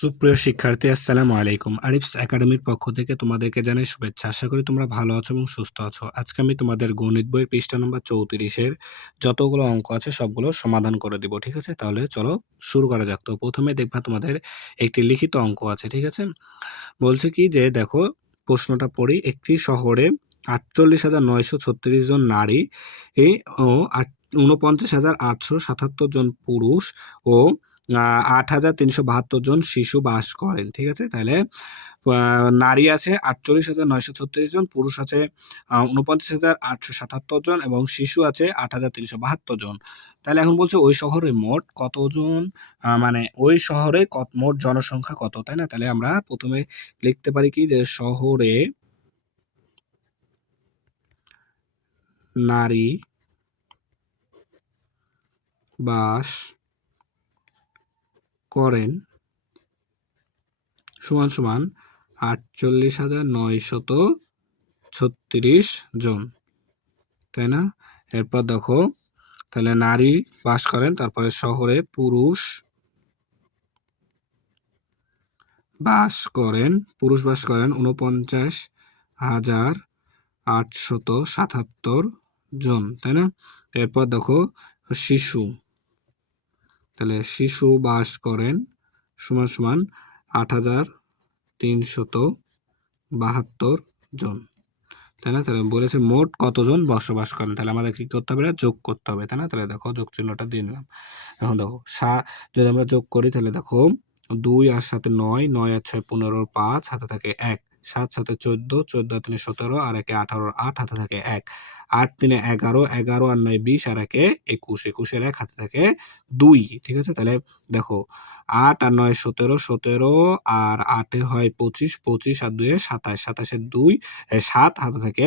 সুপ্রিয় শিক্ষার্থী, আসসালামু আলাইকুম। আরিফস একাডেমির পক্ষ থেকে তোমাদেরকে জানাই শুভেচ্ছা। আশা করি তোমরা ভালো আছো এবং সুস্থ আছো। আজকে আমি তোমাদের গণিত বইয়ের পৃষ্ঠা নম্বর 34-এর যতগুলো অঙ্ক আছে সবগুলো সমাধান করে দিব। ঠিক আছে? তাহলে চলো শুরু করা যাক। তো প্রথমে দেখবা তোমাদের একটি লিখিত অঙ্ক আছে। ঠিক আছে? বলছে কি যে দেখো, প্রশ্নটা পড়ি। একটি শহরে 48,936 জন নারী ও 49,877 জন পুরুষ ও 8,372 জন শিশু বাস করেন। ঠিক আছে? তাহলে নারী আছে 48,936 জন, পুরুষ আছে 49,877 জন এবং শিশু আছে 8,372 জন। তাহলে এখন বলছে ওই শহরে মোট কতজন, মানে ওই শহরে মোট জনসংখ্যা কত, তাই না? তাহলে আমরা প্রথমে লিখতে পারি কি যে শহরে নারী বাস করেন সমান সমান 48,936 জন, তাই না? এরপর দেখো, তাহলে নারী বাস করেন, তারপরে শহরে পুরুষ বাস করেন 49,877 জন, তাই না? এরপর দেখো শিশু, তাহলে শিশু বাস করেন সমান সমান 8,372 জন, তাই না? তাহলে বলেছে মোট কতজন বসবাস করেন। তাহলে আমাদের কি করতে হবে? যোগ করতে হবে, তাই না? তাহলে দেখো যোগ চিহ্নটা দিয়ে নিলাম। এখন দেখো যদি আমরা যোগ করি তাহলে দেখো 2 আর 7 9, 9 আর 6 15, 5 হাতে থাকে 1, 7 7 14, 14 আর 3 17 আর 1 18, 8 হাতে থাকে 1, 8 3 11, 11 আর 9 20 আর 1 21, 21 এর 1 হাতে থাকে 2। ঠিক আছে? তাহলে দেখো 8 আর 9 17, 17 আর 8 হয় 25, 25 আর 2 27, 27 এর 2 7 হাতে থাকে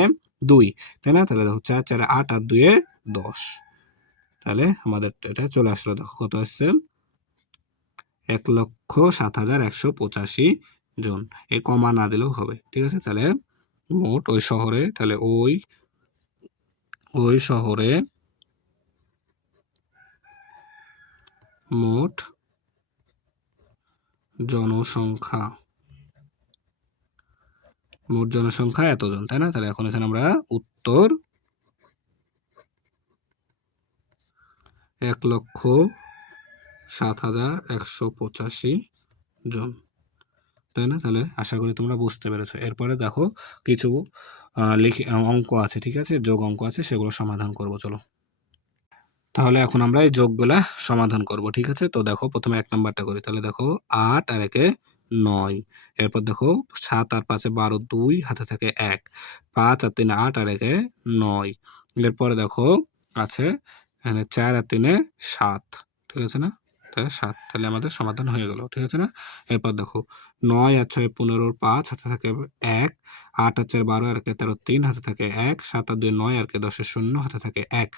2, তাই না? তাহলে দেখো 4 4 8 আর 2 10। তাহলে আমাদের এটা চলে আসলো। দেখো কত আসছে? 1,07,185 জন। এই কমা না দিলেও হবে। ঠিক আছে? তাহলে মোট ওই শহরে, তাহলে ওই শহরে মোট জনসংখ্যা এতজন, তাই না? তাহলে এখন এখানে আমরা উত্তর 1,07,185 জন, তাই না? তাহলে আশা করি তোমরা বুঝতে পেরেছো। এরপরে দেখো কিছু অঙ্ক আছে। ঠিক আছে? যোগ অঙ্ক আছে, সেগুলো সমাধান করব। চলো তাহলে এখন আমরা এই যোগগুলা সমাধান করব। ঠিক আছে? তো দেখো প্রথমে 1 নাম্বারটা করি। তাহলে দেখো 8 আর 1 9, এরপর দেখো 7 আর 5 12, 2 হাতে থাকে 1, 5 আর 3 8 আর 1 9, এরপরে দেখো আছে এখানে 4 আর 3 7। ঠিক আছে না? তাহলে 7, তাহলে আমাদের সমাধান হয়ে গেল। ঠিক আছে না? এরপর দেখো 9 আর 6 15, 5 হাতে থাকে 1, 8 আর 4 12 আর 1 13, 3 হাতে থাকে 1, 7 আর 2 9 আর 10 0 হাতে থাকে 1,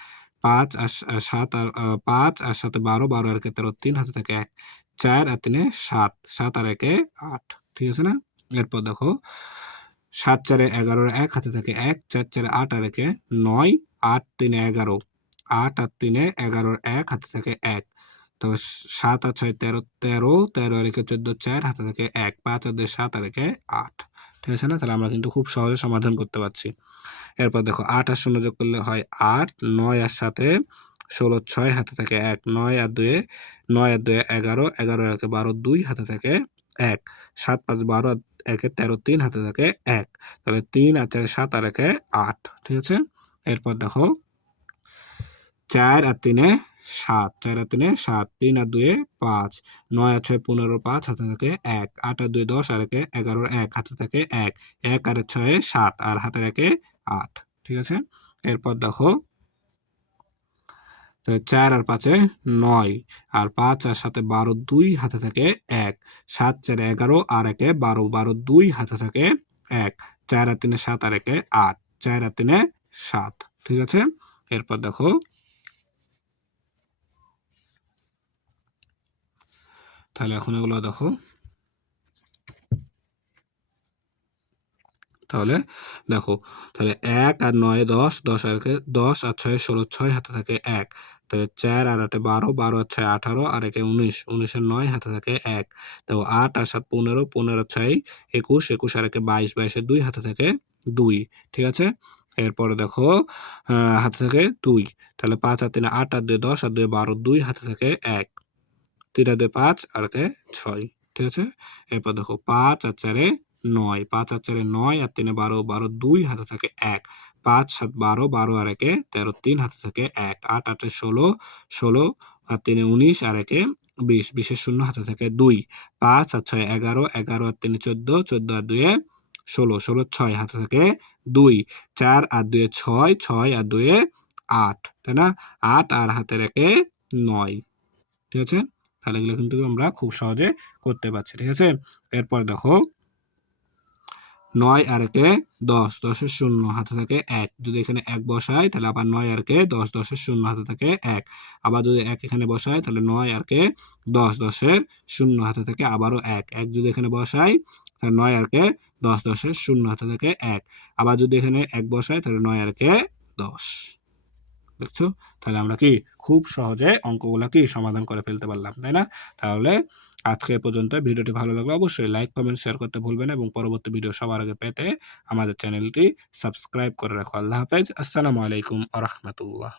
5 আর 7 আর 5 আর 7 12, 12 আর 13, 3 হাতে থাকে 1, 4 আর 3 7, 7 আর 1 8। ঠিক আছে না? এরপর দেখো 7 4 11 এর 1 হাতে থাকে 1, 4 4 8 আর 1 9, 8 3 11, 8 আর 3 11 এর 1 হাতে থাকে 1, তবে 7 আর 6 13, 13, 13 আর 1 14, 4 হাতে থাকে 1, 5 আর 2 7 আর 1 8। ঠিক আছে না? তাহলে আমরা কিন্তু খুব সহজে সমাধান করতে পারছি। এরপর দেখো 8 আর 0 যোগ করলে হয় 8, 9 আর 7 16, 6 হাতে থাকে 1, 9 আর 2 11, 11 আর 1 12, 2 হাতে থাকে 1, 7 5 12 আর 1 13, 3 হাতে থাকে 1, তাহলে 3 আর 4 7 আর 1 8। ঠিক আছে? এরপর দেখো 4 আর 3 7, 4 আর 3 7, 3 আর 2 5, 9 আর 6 15, 5 হাতে থাকে 1, 8 আর 2 10 আর 1 11, 1 হাতে থাকে 1, 1 আর 6 7 আর হাতের 1 8। ঠিক আছে? এরপর দেখো 4 আর 5 9 আর 5 আর 7 12, 2 হাতে থাকে 1, 7 4 11 আর 1 12, 12 2 হাতে থাকে 1, 4 আর 3 7 আর 1 8, 4 আর 3 7। ঠিক আছে? এরপর দেখো তাহলে এখন এগুলো দেখো, তাহলে দেখো তাহলে 1 আর 9 10, 10 আর 6 16, 6 হাতে থাকে 1, তাহলে 4 আর 8 12, 12 আর 6 18 আর 1 19, 19 এর 9 হাতে থাকে 1। তো 8 আর 7 15, 15 আর 6 21, 21 আর 1 22, 22 এর 2 হাতে থাকে 2, ঠিক আছে? এরপরে দেখো হাতে থাকে 2, তাহলে 5 আর 3 8 আর 2 10 আর 2 12, 2 হাতে থাকে 1, 3 আর 2 5 আর 1 6, ঠিক আছে? এরপর দেখো 5 আর 4 9, 5 আর 4 9 আর 3 12, 12 2 হাতে থাকে 1, 5 7 12, 12 আর 1 13, 3 হাতে থাকে 1, 8 8 16, 16 আর 3 19 আর 1 20, 20 এর 0 হাতে থাকে 2, 5 আর 6 11, 11 আর 3 14, 14 আর 2 16, 16 6 হাতে থাকে 2, 4 আর 2 6, 6 আর 2 8, তাই না? 8 আর হাতের 1 9, ঠিক আছে? তাহলে এগুলো কিন্তু আমরা খুব সহজে করতে পারছি, ঠিক আছে? এরপর দেখো 9 আর 1 10, 10 এর 0 হাতে থাকে 1, যদি এখানে 1 বসাই তাহলে আবার 9 আর 1 10, 10 এর 0 হাতে থাকে 1, আবার যদি 1 এখানে বসাই তাহলে 9 আর 10, 10 এর 0 হাতে থাকে আবারও 1, 1 যদি এখানে বসাই তাহলে 9 আর 10, 10 এর 0 হাতে থাকে 1, আবার যদি এখানে 1 বসাই তাহলে 9 আর 10, দেখছো? তাহলে আমরা কি খুব সহজে অঙ্কগুলা কি সমাধান করে ফেলতে পারলাম, তাই না? তাহলে আজকে এ পর্যন্ত। ভিডিওটি ভালো লাগলে অবশ্যই লাইক, কমেন্ট, শেয়ার করতে ভুলবেন না এবং পরবর্তী ভিডিও সবার আগে পেতে আমাদের চ্যানেলটি সাবস্ক্রাইব করে রাখো। আল্লাহ হাফেজ। আসসালামু আলাইকুম ওয়া রাহমাতুল্লাহ।